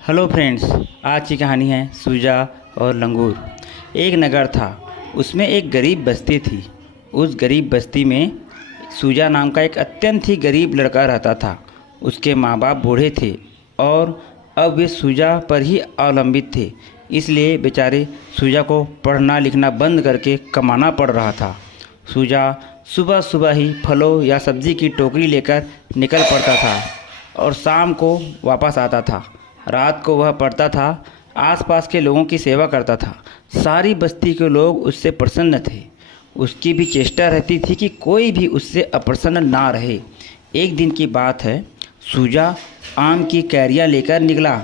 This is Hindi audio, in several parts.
हेलो फ्रेंड्स, आज की कहानी है सूजा और लंगूर। एक नगर था, उसमें एक गरीब बस्ती थी। उस गरीब बस्ती में सूजा नाम का एक अत्यंत ही गरीब लड़का रहता था। उसके माँ बाप बूढ़े थे और अब वे सूजा पर ही अवलंबित थे। इसलिए बेचारे सूजा को पढ़ना लिखना बंद करके कमाना पड़ रहा था। सूजा सुबह सुबह ही फलों या सब्ज़ी की टोकरी लेकर निकल पड़ता था और शाम को वापस आता था। रात को वह पढ़ता था, आसपास के लोगों की सेवा करता था। सारी बस्ती के लोग उससे प्रसन्न थे। उसकी भी चेष्टा रहती थी कि कोई भी उससे अप्रसन्न ना रहे। एक दिन की बात है, सूजा आम की कैरियाँ लेकर निकला।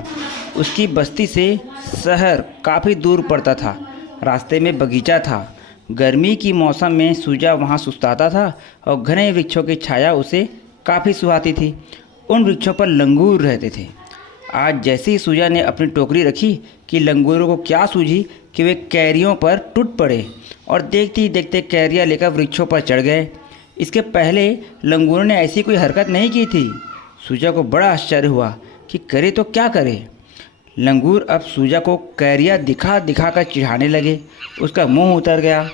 उसकी बस्ती से शहर काफ़ी दूर पड़ता था। रास्ते में बगीचा था। गर्मी की मौसम में सूजा वहाँ सुस्ताता था और घने वृक्षों की छाया उसे काफ़ी सुहाती थी। उन वृक्षों पर लंगूर रहते थे। आज जैसे ही सूजा ने अपनी टोकरी रखी कि लंगूरों को क्या सूझी कि वे कैरियों पर टूट पड़े और देखते ही देखते कैरियाँ लेकर वृक्षों पर चढ़ गए। इसके पहले लंगूरों ने ऐसी कोई हरकत नहीं की थी। सूजा को बड़ा आश्चर्य हुआ कि करे तो क्या करे। लंगूर अब सूजा को कैरियाँ दिखा दिखा कर चिढ़ाने लगे। उसका मुंह उतर गया।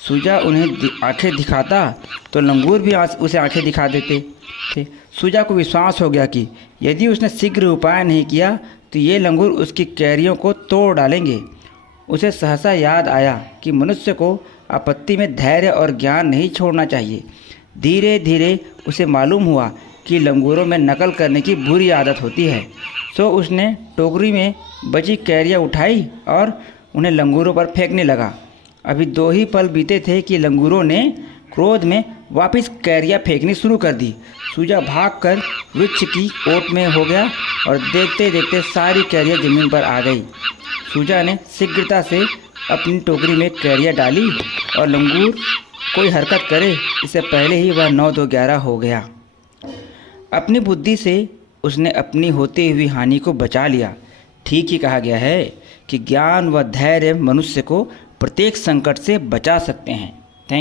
सूजा उन्हें आंखें दिखाता तो लंगूर भी उसे आंखें दिखा देते थे। सूजा को विश्वास हो गया कि यदि उसने शीघ्र उपाय नहीं किया तो ये लंगूर उसकी कैरियों को तोड़ डालेंगे। उसे सहसा याद आया कि मनुष्य को आपत्ति में धैर्य और ज्ञान नहीं छोड़ना चाहिए। धीरे धीरे उसे मालूम हुआ कि लंगूरों में नकल करने की बुरी आदत होती है। सो उसने टोकरी में बची कैरियाँ उठाई और उन्हें लंगूरों पर फेंकने लगा। अभी 2 ही पल बीते थे कि लंगूरों ने क्रोध में वापस कैरियाँ फेंकनी शुरू कर दी। सूजा भागकर वृक्ष की ओट में हो गया और देखते देखते सारी कैरियाँ ज़मीन पर आ गई। सूजा ने शीघ्रता से अपनी टोकरी में कैरियाँ डाली और लंगूर कोई हरकत करे इससे पहले ही वह 9-2-11 हो गया। अपनी बुद्धि से उसने अपनी होती हुई हानि को बचा लिया। ठीक ही कहा गया है कि ज्ञान व धैर्य मनुष्य को प्रत्येक संकट से बचा सकते हैं।